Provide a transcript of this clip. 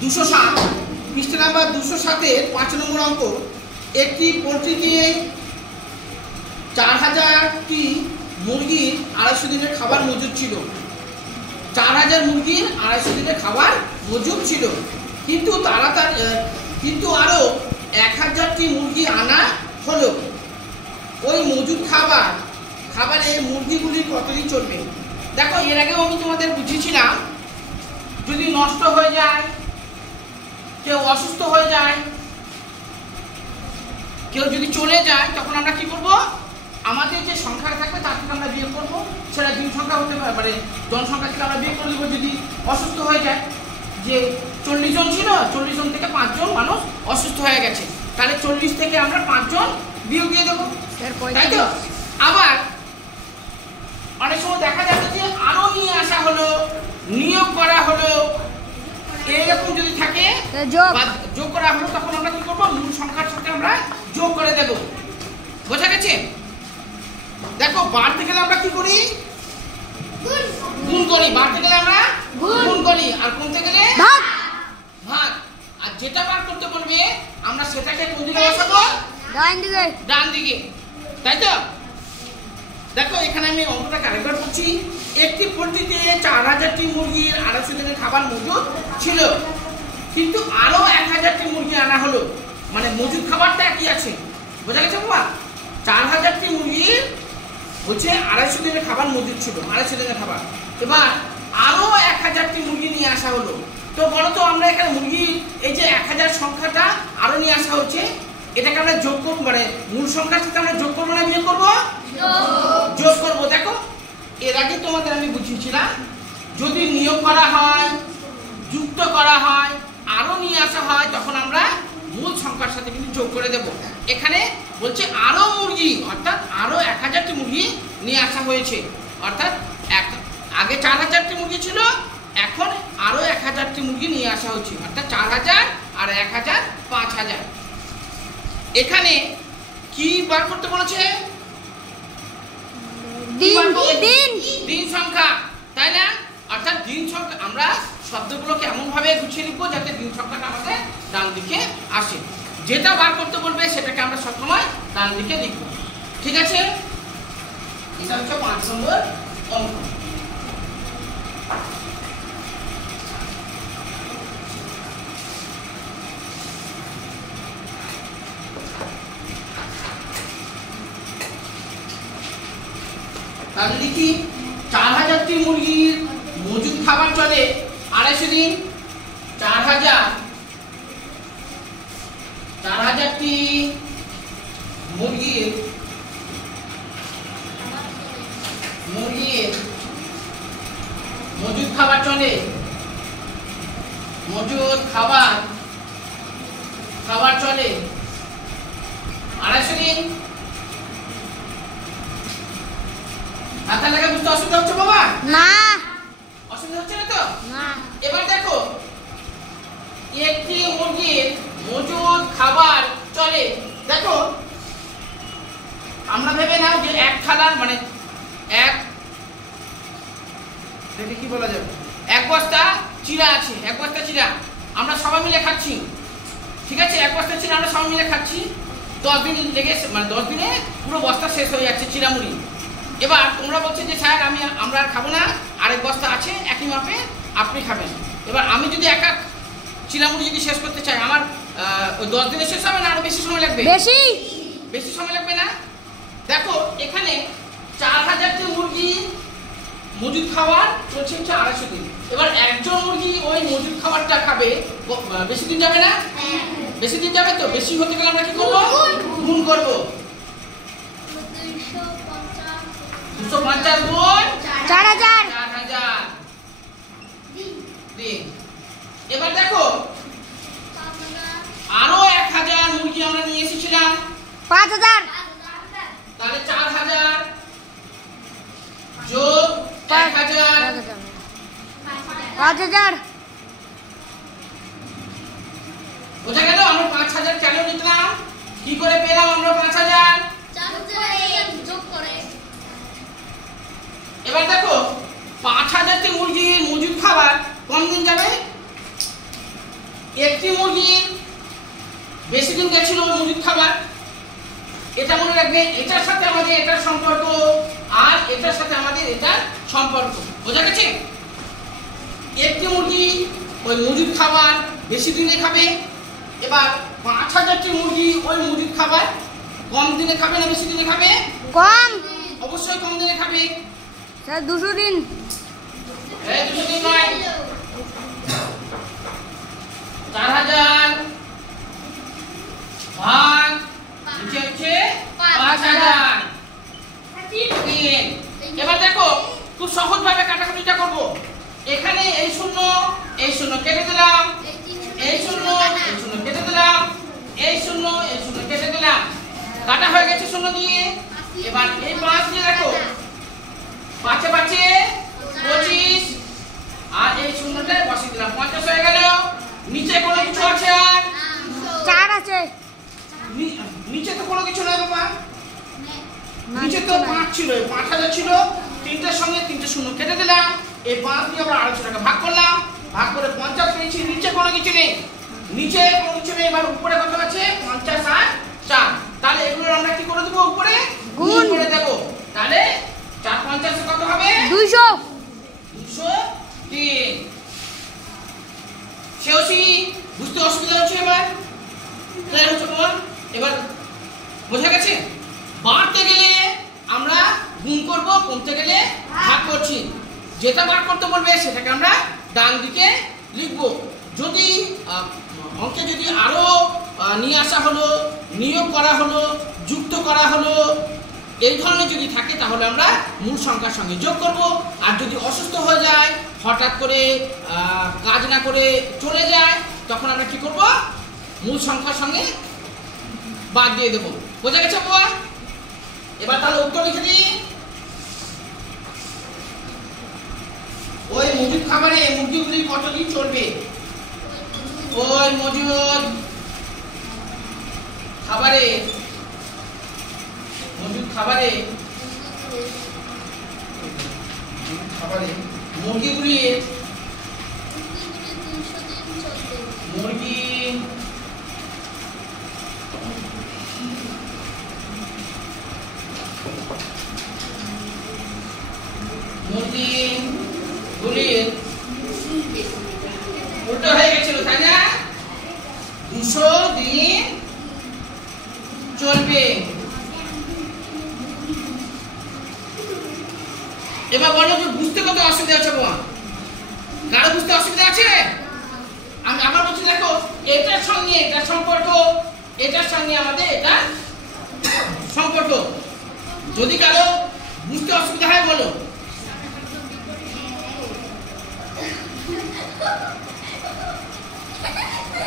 207 পৃষ্ঠা নাম্বার 207-এর 5 নম্বর অঙ্ক। একটি পোলট্রিতে 4000টি মুরগির 250 দিনের খাবার মজুদ ছিল। 4000 মুরগির 250 দিনের খাবার মজুদ ছিল, কিন্তু আরো 1000টি মুরগি আনা হলো। ওই মজুদ খাবারে মুরগিগুলি কতদিন চলবে? দেখো, এর আগেও আমি তোমাদের বুঝিয়েছিলাম, যদি নষ্ট হয়ে যায়, কেউ অসুস্থ হয়ে যায়, কেউ যদি চলে যায়, তখন আমরা কি করব? আমাদের যে সংখ্যা থাকবে তার থেকে আমরা বিয়োগ করবো। সেটা দিন সংখ্যা হতে পারে, মানে জনসংখ্যা থেকে আমরা বিয়োগ করে দেবো। যদি অসুস্থ হয়ে যায়, যে 40 জন ছিল, 40 জন থেকে 5 জন মানুষ অসুস্থ হয়ে গেছে, তাহলে 40 থেকে আমরা 5 জন বিয়োগ দিয়ে দেবো, তাই তো? আবার অনেক সময় দেখা যাবে যে আরো নিয়ে আসা হলো, নিয়োগ করা হলো, এইরকম যদি থাকে যোগ করা হলো, তখন আমরা কি করবো? মূল সংখ্যার সাথে আমরা যোগ করে দেব। বোঝা গেছে? দেখো, বাড়তে গেলে আমরা কি করি? গুণ করি। বাড়তে গেলে আমরা গুণ করি, আর কমতে গেলে ভাগ। আর যেটা বার করতে বলবে আমরা সেটাকে কোন দিকে বসাবো? ডান দিকে, তাই তো? দেখো, এখানে আমি অঙ্কটা আরেকবার করছি। একটি পোলট্রিতে 4000টি মুরগির 250 দিনের খাবার মজুদ ছিল, কিন্তু আরো 1000টি মুরগি আনা হলো। মানে মজুদ খাবারটা একই আছে। বোঝা গেছে বাবা? 4000টি মুরগির হচ্ছে 250 দিনের খাবার মজুদ ছিল, 250 দিনের খাবার। এবার আরো 1000টি মুরগি নিয়ে আসা হলো। তো বলো তো, আমরা এখানে মুরগি, এই যে 1000 সংখ্যাটা আরো নিয়ে আসা হচ্ছে, এটাকে আমরা যোগ করবো, মানে মূল সংখ্যার সাথে আমরা যোগ করবো না বিয়োগ করবো? যোগ করবো। দেখো, এর আগে তোমাদের আমি বুঝিয়েছিলাম, যদি নিয়োগ করা হয়, যুক্ত করা হয়, আরো নিয়ে আসা হয়, তখন আমরা মূল সংখ্যার সাথে কিন্তু যোগ করে দেব। এখানে বলছে আরো মুরগি, অর্থাৎ আরো 1000টি মুরগি নিয়ে আসা হয়েছে। অর্থাৎ আগে 4000টি মুরগি ছিল, এখন আরো 1000টি মুরগি নিয়ে আসা হচ্ছে, অর্থাৎ 4000 আর 1000 5000। এখানে কি বার করতে বলেছে? দিন সংখ্যা, তাই না? অর্থাৎ দিন সংখ্যা আমরা শব্দগুলোকে এমন ভাবে গুছিয়ে লিখবো যাতে দিন সংখ্যাটা আমাদের ডান দিকে আসে। যেটা বার করতে বলবে সেটাকে আমরা সবসময় ডান দিকে লিখবো। ঠিক আছে? এটা হচ্ছে 5 নম্বর অঙ্ক। তাহলে লিখি, 4000টি মুরগির মজুদ খাবার চলে 250 দিন। 4000টি মুরগির মজুদ খাবার চলে, মজুদ খাবার চলে 250 দিন। হাতে লাগা বুঝতে অসুবিধা হচ্ছে বাবা? না, অসুবিধা হচ্ছে না তো? না। এবার দেখো, একটি মুরগির মজুদ খাবার চলে। দেখো, আমরা ভেবে নাও যে এক থালার, মানে কি বলা যাবে, 1 বস্তা চিড়া আছে, 1 বস্তা চিড়া আমরা সবাই মিলে খাচ্ছি। ঠিক আছে? 1 বস্তা চিড়া আমরা সবাই মিলে খাচ্ছি। 10 দিন লেগে, মানে 10 দিনে পুরো বস্তা শেষ হয়ে যাচ্ছে চিড়া মুড়ি। এবার তোমরা বলছো যে স্যার আমরা আর খাবো না, আরেক বস্তা আছে একই মাপে, আপনি খাবেন। এবার আমি যদি একা চিড়ামুড়ি যদি শেষ করতে চাই, আমার ওই 10 দিনে শেষ হবে না আরো বেশি সময় লাগবে? বেশি সময় লাগবে না? দেখো, এখানে 4000টি মুরগি মজুদ খাবার চলছে 250 দিন। এবার একজন মুরগি ওই মজুদ খাবারটা খাবে, বেশি দিন যাবে না? বেশি দিন যাবে। তো বেশি হতে গেলে আমরা কি করবো? গুণ করবো। 250 গুণ 4000 দিন। এবার দেখো, আরো 1000 মুরগি আমরা নিয়ে এসেছিলাম, 5000। তাহলে 4000 যোগ 1000 5000। বোঝা গেল? আমরা 5000 কেন লিখলাম, কি করে পেলাম আমরা 5000? এবার দেখো, 5000টি মুরগির মজুদ খাবার কম দিন যাবে, একটি মুরগির বেশি দিন গেছিল মুরগির খাবার, এটা মনে রাখবেন, এটার সাথে আমাদের এটার সম্পর্ক আর এটার সাথে আমাদের এটার সম্পর্ক। বোঝা গেছে? একটি মুরগি ওই মুরগির খাবার বেশি দিনে খাবে, এবার 5000টি মুরগি ওই মুরগির খাবার কম দিনে খাবে না বেশি দিনে খাবে? কম। অবশ্যই কম দিনে খাবে। স্যার 200 দিন। 200 দিন নয়, 4000 ভাগ নিচে হচ্ছে 5000 তিন। এবার দেখো খুব সহজ ভাবে কাটাকুটিটা করব। এখানে এই শূন্য কেটে দিলাম, এই শূন্য কেটে দিলাম, এই শূন্য কেটে দিলাম, কাটা হয়ে গেছে শূন্য দিয়ে। এবার এই 5 দিয়ে দেখো, 5 এ 25 আর এই শূন্যটায় বসিয়ে দিলাম, 50 হয়ে গেল। নিচে কোনো কিছু আছে আর? 4 আছে। নিচে তো কোনো কিছু নেই বাবা, নিচে তো 5 ছিল, 5000 ছিল, তিনটার সঙ্গে 3টে শূন্য কেটে দিলাম, এই 5 দিয়ে আমরা 250 টাকা ভাগ করলাম, ভাগ করে 50 পেয়েছি। নিচে কোনো কিছু নেই, এবার উপরে কত আছে? 50 আর 4। তাহলে এগুলো আমরা কি করে দেব? উপরে গুণ করে দেব। তাহলে 4 50 কত হবে? 200। 203। সেওসি বুঝতে অসুবিধা হচ্ছে? এবার ক্লিয়ার হচ্ছে বল? এবার বোঝা গেছে? বাড়তে গেলে আমরা গুণ করব, কমতে গেলে ভাগ করছি। যেটা ভাগ করতে বলবে সেটাকে আমরা ডান দিকে লিখব। যদি অঙ্কে যদি আরো নিয়ে আসা হলো, নিয়োগ করা হলো, যুক্ত করা হলো, এই ধরনের যদি থাকে তাহলে আমরা মূল সংখ্যার সঙ্গে যোগ করব। আর যদি অসুস্থ হয়ে যায়, হঠাৎ করে কাজ না করে চলে যায়, তখন আমরা কি করব? মূল সংখ্যার সঙ্গে বাদ দিয়ে দেব। বোঝা গেছে বাবা? এবার তাহলে উত্তর লিখে দিই। ওই মুরগির খাবারে মুরগিগুলি কতদিন চলবে? ওই মজুদ খাবারে মুরগিগুলি উল্টো হয়ে গেছিল, তাই না? 200 দিন চলবে। এবার বলো যে বুঝতে কত অসুবিধা আছে বাবা? কারো বুঝতে অসুবিধা আছে? আমি আবার বলছি, দেখো এটার সঙ্গে এটা সম্পর্ক, এটার সঙ্গে আমাদের এটা সম্পর্ক। যদি কারো বুঝতে অসুবিধা হয় বলো।